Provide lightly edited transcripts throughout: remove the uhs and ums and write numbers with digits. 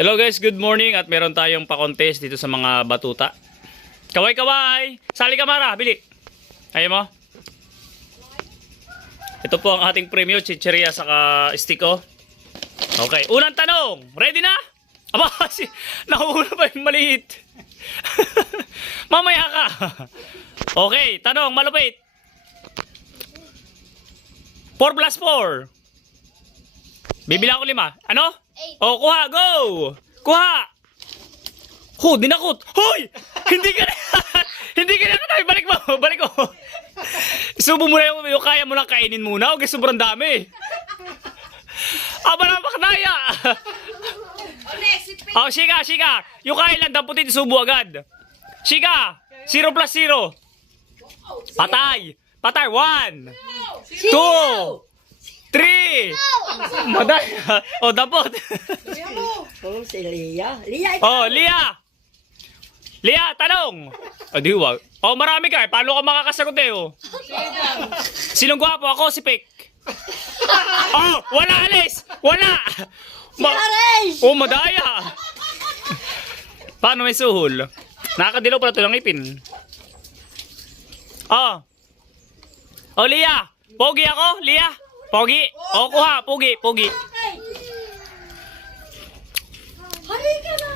Hello guys, good morning at meron tayong pa-contest dito sa mga batuta. Kaway-kaway! Sali ka Mara, bili! Ayaw mo? Ito po ang ating premyo, chicheria saka stiko. Okay, unang tanong! Ready na? Aba, nakuhula pa yung maliit. Mamaya ka! Okay, tanong, malupit. 4 plus 4. Bibila ko 5. Ano? O, kuha, go! Kuha! Dinakot! Hoy! Hindi ka na! Hindi ka na katay! Balik mo! Balik mo! Isubo mo na yung kaya mo lang kainin muna. Okay, sobrang dami. Aba na makadaya! Oh, Shika! Yung kaya lang damputin, isubo agad. Shika! 0 plus 0. Patay! 1, 2, 3! Madaya! O, dampot! Kung si Lia. Lia, Oh, Lia! Lia, tanong! O, di wag. Oh, marami ka. Paano ka makakasagot eh, oh? Sinong gwapo? Ako, si Pek. Oh, wala alis! Wala! Oh, madaya! Paano may suhol? Nakakadilaw pala ito ng ipin. Oh. Oh, Lia! Pogi ako, Lia! Pogi! Oh, kuha! Pogi! halika na.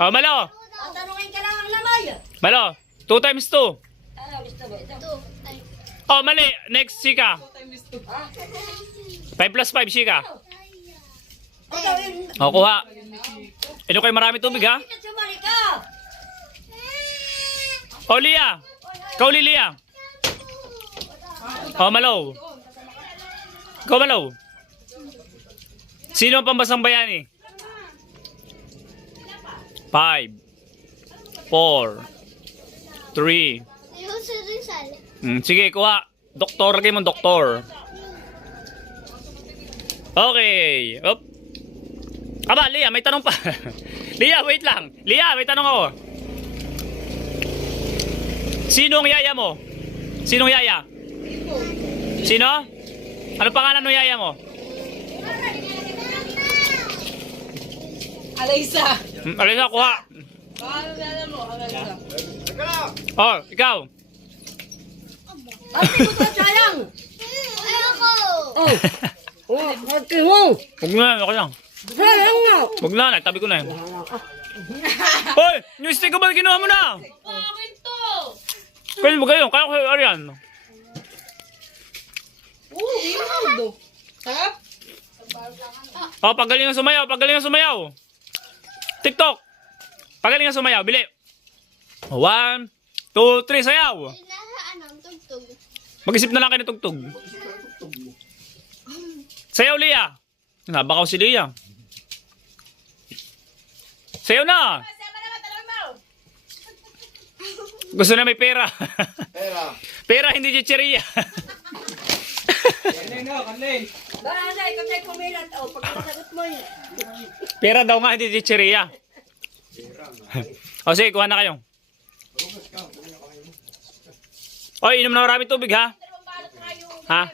Oh, Malo! Tanungin ka lang ang lamay. Malo! 2 times 2. Ano gusto mo? Ito. Oh, mali. Next, Shika. 5 plus 5, Shika. Oh, kuha. Ino kayo marami tubig, ha? Sumali ka. Oh, Lia. Ikaw, Lia. Oh, Malo. Ikaw, Malo. Sino ang pambasang bayani? 5, 4, 3. Sige, kuha. Doktor, lagay mo doktor. Okay. Up. Aba, Lia, may tanong pa. Lia, wait lang. Lia, may tanong ako. Sino ang yaya mo? Sinong yaya? Sino? Ano pangalan ng yaya mo? Alaysa. Alisa, kuha. Ano mo? Alaysa. Oh, ikaw. Ate ko to sayang. Oh, ate mo. Huwag na, ako lang. Sayang nga. Huwag na, nagtabi ko na yun. Hoy! Yung stick ko ba ginawa mo na? Bakit to? Pwede mo kayo, kaya ko kayo, Arian. Ronaldo. Ha? Oh, pagaling ang sumayaw. TikTok. Pagaling ang sumayaw, bili. 1, 2, 3, sayaw. Mag-isip na lang kayo ng tugtog. Sayaw, Lia. Nabakaw si Lia. Sayaw na. Gusto na may pera. Pera, hindi chicheria. Barangay, kapag kumilat. Oh, pag nasagot mo yun. Pera daw nga, hindi chicheria. O sige, kuha na kayo. Oy, inom na marami tubig, ha? Ha?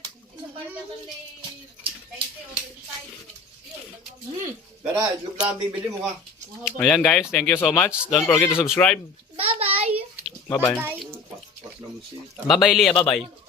Tara, itlog lang bibili mo ka. Ayan guys, thank you so much. Don't forget to subscribe. Bye-bye. Bye-bye. Pas na musita. Bye-bye, Lia. Bye-bye.